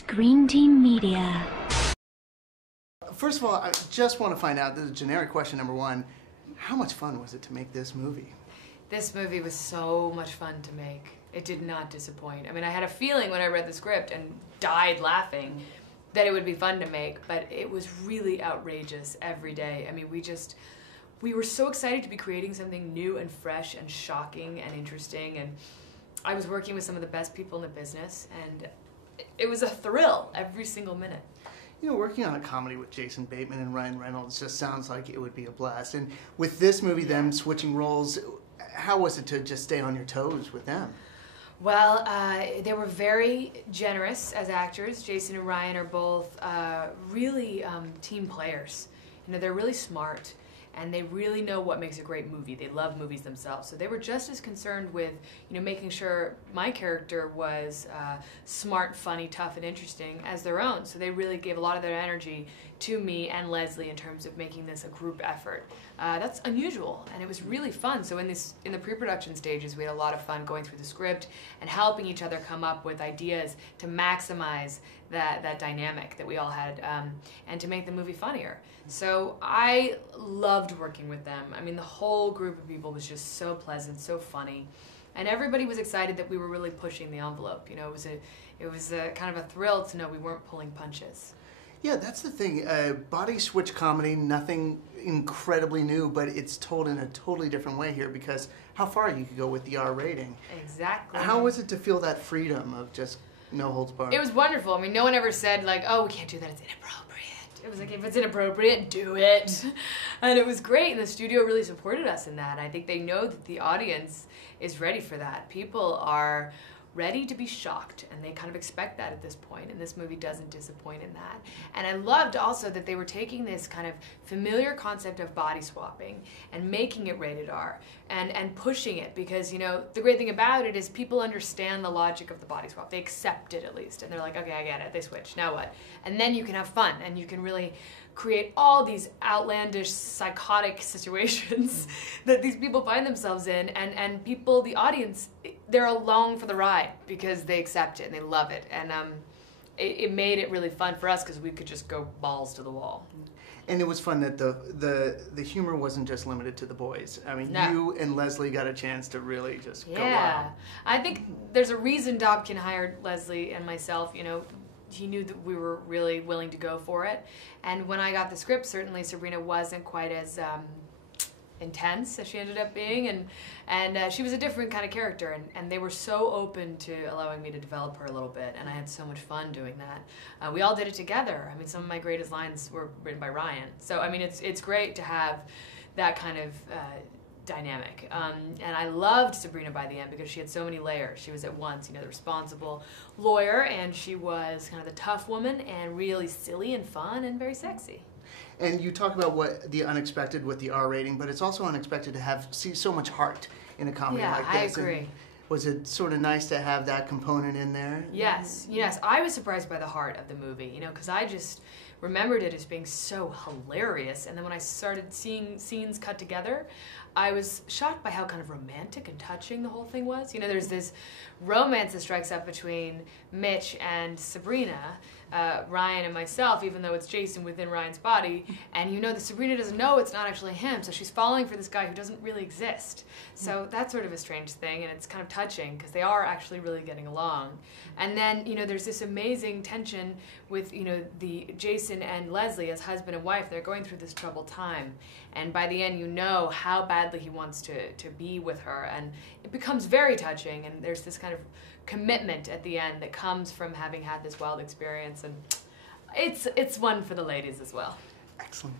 Screen Team Media. First of all, I just want to find out, this is generic question number one, how much fun was it to make this movie? This movie was so much fun to make. It did not disappoint. I mean, I had a feeling when I read the script and died laughing that it would be fun to make, but it was really outrageous every day. I mean, we were so excited to be creating something new and fresh and shocking and interesting, and I was working with some of the best people in the business, and it was a thrill every single minute. You know, working on a comedy with Jason Bateman and Reynolds just sounds like it would be a blast. And with this movie, them switching roles, how was it to just stay on your toes with them? Well, they were very generous as actors. Jason and Ryan are both really team players. You know, they're really smart, and they really know what makes a great movie. They love movies themselves. So they were just as concerned with, you know, making sure my character was smart, funny, tough, and interesting as their own. So they really gave a lot of their energy to me and Leslie in terms of making this a group effort. That's unusual, and it was really fun. So in the pre-production stages, we had a lot of fun going through the script and helping each other come up with ideas to maximize that dynamic that we all had, and to make the movie funnier. So I loved working with them. I mean, the whole group of people was just so pleasant, so funny, and everybody was excited that we were really pushing the envelope. You know, it was a kind of a thrill to know we weren't pulling punches. Yeah, that's the thing. Body switch comedy, nothing incredibly new, but it's told in a totally different way here because how far you could go with the R rating. Exactly. How was it to feel that freedom of just no holds barred? It was wonderful. I mean, no one ever said, like, oh, we can't do that, it's inappropriate. It was like, if it's inappropriate, do it. And it was great, and the studio really supported us in that. I think they know that the audience is ready for that. People are ready to be shocked, and they kind of expect that at this point, and this movie doesn't disappoint in that. And I loved also that they were taking this kind of familiar concept of body swapping and making it rated R and pushing it, because, you know, the great thing about it is people understand the logic of the body swap. They accept it, at least, and they're like, okay, I get it, they switch, now what? And then you can have fun, and you can really create all these outlandish, psychotic situations that these people find themselves in, and people, the audience, they're along for the ride because they accept it and they love it, and it made it really fun for us because we could just go balls to the wall. And it was fun that the humor wasn't just limited to the boys. I mean, No. You and Leslie got a chance to really just go Yeah, out. I think there's a reason Dobkin hired Leslie and myself. You know, he knew that we were really willing to go for it. And when I got the script, certainly Sabrina wasn't quite as intense as she ended up being, and she was a different kind of character, and they were so open to allowing me to develop her a little bit, and I had so much fun doing that. We all did it together. I mean, some of my greatest lines were written by Ryan. So, I mean, it's great to have that kind of dynamic. And I loved Sabrina by the end because she had so many layers. She was at once, you know, the responsible lawyer, and she was kind of the tough woman, and really silly and fun and very sexy. And you talk about what the unexpected with the R rating, but it's also unexpected to see so much heart in a comedy like this. I agree. And was it sort of nice to have that component in there? Yes, yes. I was surprised by the heart of the movie, you know, because I just remembered it as being so hilarious, and then when I started seeing scenes cut together, I was shocked by how kind of romantic and touching the whole thing was. You know, there's this romance that strikes up between Mitch and Sabrina, Ryan and myself, even though it's Jason within Ryan's body, and you know that Sabrina doesn't know it's not actually him, so she's falling for this guy who doesn't really exist. So that's sort of a strange thing, and it's kind of touching because they are actually really getting along. And then, you know, there's this amazing tension with, you know, the Jason and Leslie as husband and wife. They're going through this troubled time, and by the end you know how badly he wants to be with her, and it becomes very touching, and there's this kind of commitment at the end that comes from having had this wild experience, and it's one for the ladies as well. Excellent.